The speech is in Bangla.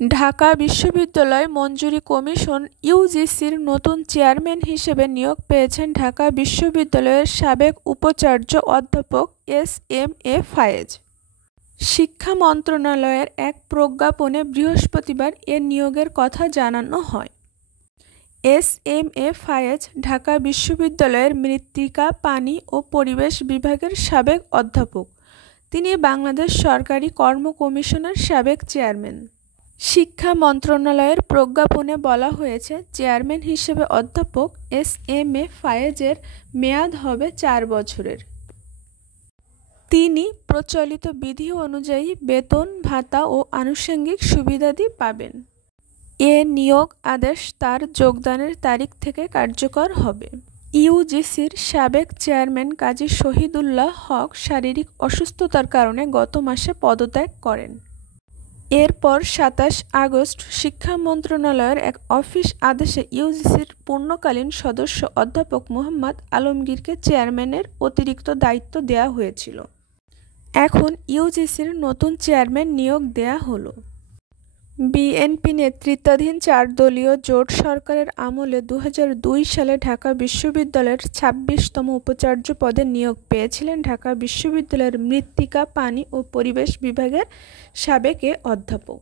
ঢাকা বিশ্ববিদ্যালয় মঞ্জুরি কমিশন ইউজিসির নতুন চেয়ারম্যান হিসেবে নিয়োগ পেয়েছেন ঢাকা বিশ্ববিদ্যালয়ের সাবেক উপাচার্য অধ্যাপক এস.এম.এ ফায়েজ। শিক্ষা মন্ত্রণালয়ের এক প্রজ্ঞাপনে বৃহস্পতিবার এ নিয়োগের কথা জানানো হয়। এস.এম.এ ফায়েজ ঢাকা বিশ্ববিদ্যালয়ের মৃত্তিকা, পানি ও পরিবেশ বিভাগের সাবেক অধ্যাপক। তিনি বাংলাদেশ সরকারি কর্ম কমিশনের সাবেক চেয়ারম্যান। শিক্ষা মন্ত্রণালয়ের প্রজ্ঞাপনে বলা হয়েছে, চেয়ারম্যান হিসেবে অধ্যাপক এস.এম.এ ফায়েজের মেয়াদ হবে 4 বছরের। তিনি প্রচলিত বিধি অনুযায়ী বেতন, ভাতা ও আনুষঙ্গিক সুবিধাদি পাবেন। এ নিয়োগ আদেশ তার যোগদানের তারিখ থেকে কার্যকর হবে। ইউজিসির সাবেক চেয়ারম্যান কাজী শহীদুল্লাহ হক শারীরিক অসুস্থতার কারণে গত মাসে পদত্যাগ করেন। এরপর 27 আগস্ট শিক্ষা মন্ত্রণালয়ের এক অফিস আদেশে ইউজিসির পূর্ণকালীন সদস্য অধ্যাপক মোহাম্মদ আলমগীরকে চেয়ারম্যানের অতিরিক্ত দায়িত্ব দেওয়া হয়েছিল। এখন ইউজিসির নতুন চেয়ারম্যান নিয়োগ দেয়া হলো। বিএনপি নেতৃত্বাধীন 4 দলীয় জোট সরকারের আমলে 2002 সালে ঢাকা বিশ্ববিদ্যালয়ের 26তম উপাচার্য পদে নিয়োগ পেয়েছিলেন ঢাকা বিশ্ববিদ্যালয়ের মৃত্তিকা, পানি ও পরিবেশ বিভাগের সাবেক এ অধ্যাপক।